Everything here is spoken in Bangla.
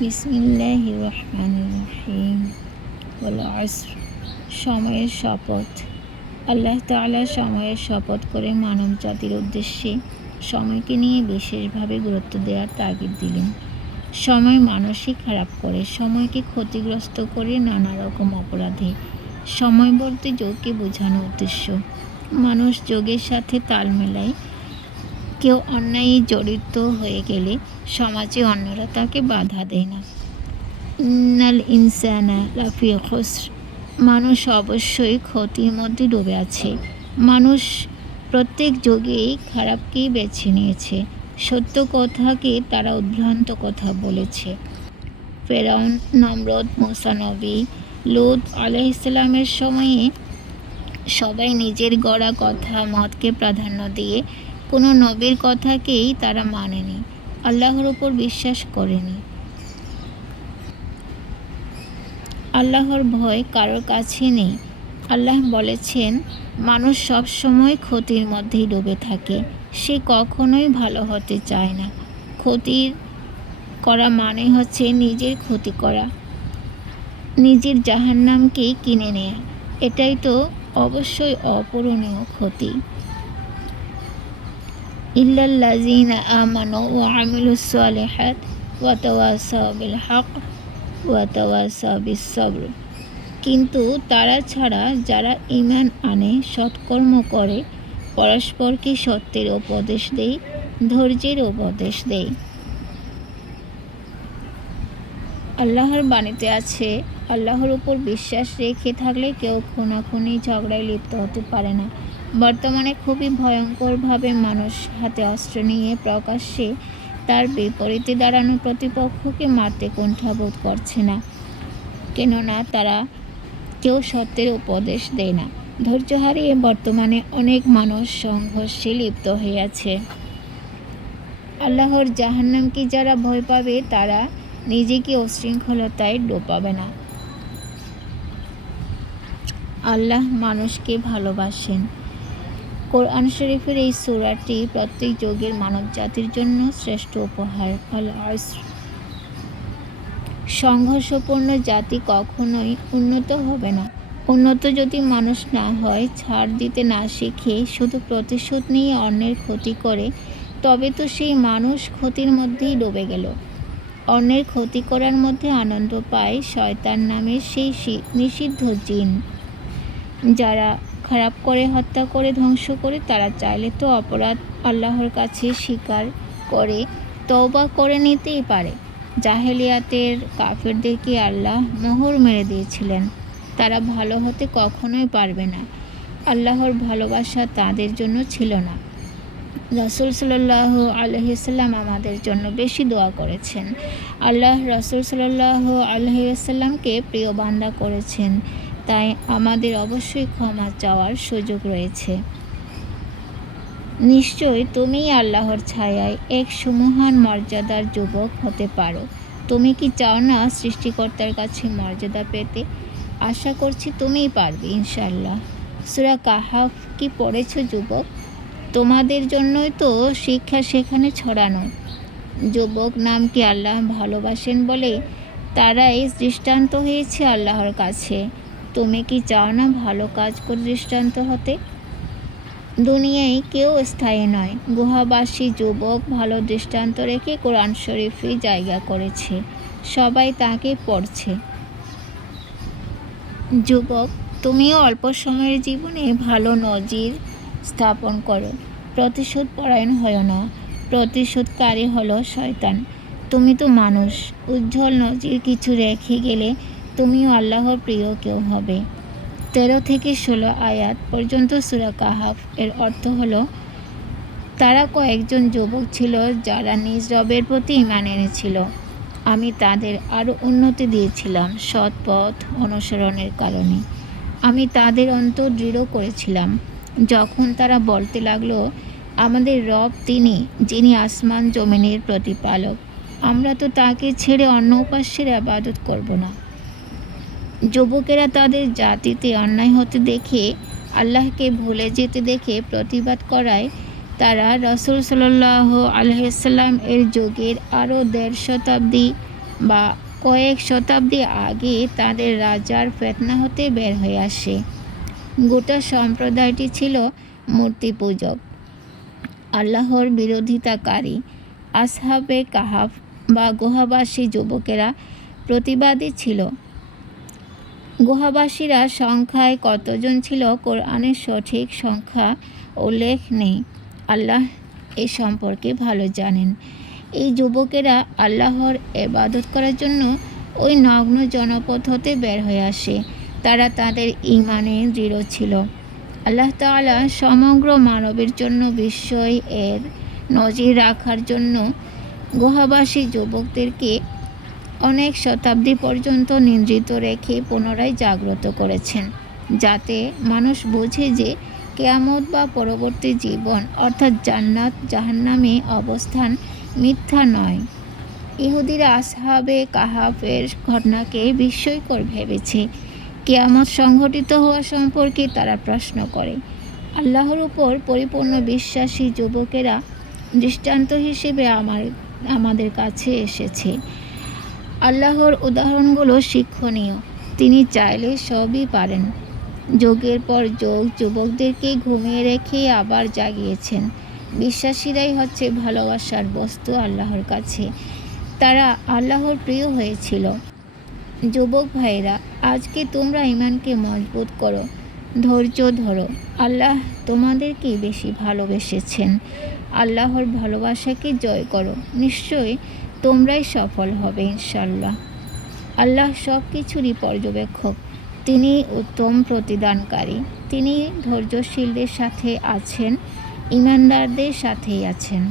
বিসমিল্লাহির রহমানির রহিম। ওয়াল আসর, সময়ের শপথ। আল্লাহ তাআলা সময়ের শপথ করে মানব জাতির উদ্দেশ্যে সময়কে নিয়ে বিশেষভাবে গুরুত্ব দেওয়ার তাগিদ দিলেন। সময় মানুষই খারাপ করে, সময়কে ক্ষতিগ্রস্ত করে নানা রকম অপরাধে। সময় বলতে যোগকে বোঝানো উদ্দেশ্য। মানুষ যোগের সাথে তাল মেলায়। কেউ অন্যায়ে জড়িত হয়ে গেলে সমাজে অন্যরা তাকে বাধা দেয় না। ইন্নাল ইনসানা লাফি খুসর, মানুষ অবশ্যই ক্ষতির মধ্যে ডুবে আছে। মানুষ প্রত্যেক যুগেই খারাপকেই বেছে নিয়েছে। সত্য কথাকে তারা উদ্ভ্রান্ত কথা বলেছে। ফেরাউন, নমরুদ, মূসা নবী, লূত আলাইহিসসালামের সময়ে সবাই নিজের গড়া কথা মতকে প্রাধান্য দিয়ে কোনো নবীর কথাকেই তারা মানেনি, আল্লাহর উপর বিশ্বাস করেনি। আল্লাহর ভয় কারোর কাছে নেই। আল্লাহ বলেছেন, মানুষ সব সময় ক্ষতির মধ্যেই ডুবে থাকে, সে কখনোই ভালো হতে চায় না। ক্ষতি করা মানে হচ্ছে নিজের ক্ষতি করা, নিজের জাহান্নামকে কিনে নেয়া। এটাই তো অবশ্যই অপূরণীয় ক্ষতি। ইল্লাল্লাযীনা আমানু ওয়া আমিলুস সালিহাত ওয়া তাওয়াসাউ বিল হক ওয়া তাওয়াসাউ বিস সবর, কিন্তু তারা ছাড়া যারা ঈমান আনে, সৎকর্ম করে, পরস্পরকে সত্যের উপদেশ দেয়, ধৈর্যের উপদেশ দেয়। আল্লাহর বাণীতে আছে, আল্লাহর উপর বিশ্বাস রেখে থাকলে কেউ খুনাখুনি ঝগড়ায় লিপ্ত হতে পারে না। বর্তমানে খুবই ভয়ঙ্করভাবে মানুষ হাতে অস্ত্র নিয়ে প্রকাশ্যে তার বিপরীতে দাঁড়ানো প্রতিপক্ষকে মারতে কুণ্ঠাবোধ করছে না, কেননা তারা কেউ সত্যের উপদেশ দেয় না। ধৈর্য হারিয়ে বর্তমানে অনেক মানুষ সংঘর্ষে লিপ্ত হয়ে আছে। আল্লাহর জাহান্নামকে যারা ভয় পাবে তারা নিজেকে উশৃঙ্খলতায় ডোবাবে না। আল্লাহ মানুষকে ভালোবাসেন। কোরআন শরীফের এই সূরাটি প্রত্যেক যুগের মানব জাতির জন্য শ্রেষ্ঠ উপহার। আল আসর, সংঘর্ষপূর্ণ জাতি কখনোই উন্নত হবে না। উন্নত যদি মানুষ না হয়, ছাড় দিতে না শিখে, শুধু প্রতিশোধ নিয়ে অন্যের ক্ষতি করে, তবে তো সেই মানুষ ক্ষতির মধ্যেই ডুবে গেল। অন্যের ক্ষতি করার মধ্যে আনন্দ পায় শয়তান নামের সেই নিষিদ্ধ জিন। যারা খারাপ করে, হত্যা করে, ধ্বংস করে, তারা চাইলে তো অপরাধ আল্লাহর কাছে স্বীকার করে তওবা করে নিতেই পারে। জাহেলিয়াতের কাফেরদেরকে আল্লাহ মোহর মেরে দিয়েছিলেন, তারা ভালো হতে কখনোই পারবে না। আল্লাহর ভালোবাসা তাদের জন্য ছিল না। রাসূল সাল্লাল্লাহু আলাইহি ওয়াসাল্লাম আমাদের জন্য বেশি দোয়া করেছেন। আল্লাহ রাসূল সাল্লাল্লাহু আলাইহি ওয়াসাল্লামকে প্রিয় বান্দা করেছেন, তাই আমাদের অবশ্যই ক্ষমা চাওয়ার সুযোগ রয়েছে। নিশ্চয় তুমিই আল্লাহর ছায়ায় এক সুমহান মর্যাদার যুবক হতে পারো। তুমি কি চাও না সৃষ্টিকর্তার কাছে মর্যাদা পেতে? আশা করছি তুমিই পারবে ইনশাআল্লাহ। সূরা কাহাফ কি পড়েছো যুবক? তোমাদের জন্যই তো শিক্ষা সেখানে ছড়ানো। যুবক নামকে আল্লাহ ভালোবাসেন বলে তারাই দৃষ্টান্ত হয়েছে আল্লাহর কাছে। তুমি কি চাও না ভালো কাজ করে দৃষ্টান্ত হতে? দুনিয়ায় কেউ স্থায়ী নয়। গুহাবাসী যুবক ভালো দৃষ্টান্ত রেখে কোরআন শরীফে জায়গা করেছে, সবাই তাকে পড়ছে। যুবক, তুমিও অল্প সময়ের জীবনে ভালো নজির স্থাপন করো। প্রতিশোধ পরায়ণ হয়ো না, প্রতিশোধকারী হলো শয়তান। তুমি তো মানুষ, উজ্জ্বল নজির কিছু রেখে গেলে তুমিও আল্লাহর প্রিয় কেউ হবে। 13 থেকে 16 আয়াত পর্যন্ত সূরা কাহাফ এর অর্থ হলো, তারা কয়েকজন যুবক ছিল যারা নিজ রবের প্রতি ঈমান এনেছিল। আমি তাদের আরও উন্নতি দিয়েছিলাম সৎ পথ অনুসরণের কারণে। আমি তাদের অন্তর দৃঢ় করেছিলাম। যখন তারা বলতে লাগলো, আমাদের রব তিনি, যিনি আসমান জমিনের প্রতিপালক, আমরা তো তাকে ছেড়ে অন্য উপাস্যের ইবাদত করব না। যুবকেরা তাদের জাতিতে অন্যায় হতে দেখে, আল্লাহকে ভুলে যেতে দেখে প্রতিবাদ করায় তারা রাসূল সাল্লাল্লাহু আলাইহি ওয়াসাল্লাম এর যুগের আরও 1.5 শতাব্দী বা কয়েক শতাব্দী আগে তাদের রাজার ফেতনা হতে বের হয়ে আসে। গোটা সম্প্রদায়টি ছিল মূর্তি পূজক, আল্লাহর বিরোধিতাকারী। আসহাবে কাহাফ বা গুহাবাসী যুবকেরা প্রতিবাদী ছিল। গুহাবাসীরা সংখ্যায় কতজন ছিল কোরআনের সঠিক সংখ্যা উল্লেখ নেই। আল্লাহ এ সম্পর্কে ভালো জানেন। এই যুবকেরা আল্লাহর ইবাদত করার জন্য ওই নগ্ন জনপদ হতে বের হয়ে আসে। তারা তাদের ঈমানে দৃঢ় ছিল। আল্লাহ তাআলা সমগ্র মানবের জন্য বিস্ময় এর নজির রাখার জন্য গুহাবাসী যুবকদেরকে অনেক শতাব্দী পর্যন্ত নিদ্রিত রেখে পুনরায় জাগ্রত করেছেন, যাতে মানুষ বোঝে যে কিয়ামত বা পরবর্তী জীবন অর্থাৎ জান্নাত জাহান্নামে অবস্থান মিথ্যা নয়। ইহুদিরা আসহাবে কাহাফের ঘটনাকে বিস্ময়কর ভেবেছে। কিয়ামত সংঘটিত হওয়া সম্পর্কে তারা প্রশ্ন করে। আল্লাহর উপর পরিপূর্ণ বিশ্বাসী যুবকেরা দৃষ্টান্ত হিসেবে আমাদের কাছে এসেছে। আল্লাহর উদাহরণগুলো শিক্ষণীয়। তিনি চাইলে সবই পারেন। যুগের পর যুগ যুবকদেরকে ঘুমিয়ে রেখে আবার জাগিয়েছেন। বিশ্বাসীরাই হচ্ছে ভালোবাসার বস্তু আল্লাহর কাছে। তারা আল্লাহর প্রিয় হয়েছিল। যুবক ভাইরা, আজকে তোমরা ঈমানকে মজবুত করো, ধৈর্য ধরো। আল্লাহ তোমাদেরকে বেশি ভালোবেসেছেন। আল্লাহর ভালোবাসাকে জয় করো। নিশ্চয়ই তোমরাই সফল হবে ইনশাআল্লাহ। আল্লাহ সব কিছুরই পর্যবেক্ষক। তিনি উত্তম প্রতিদানকারী। তিনি ধৈর্যশীলদের সাথে আছেন, ঈমানদারদের সাথেই আছেন।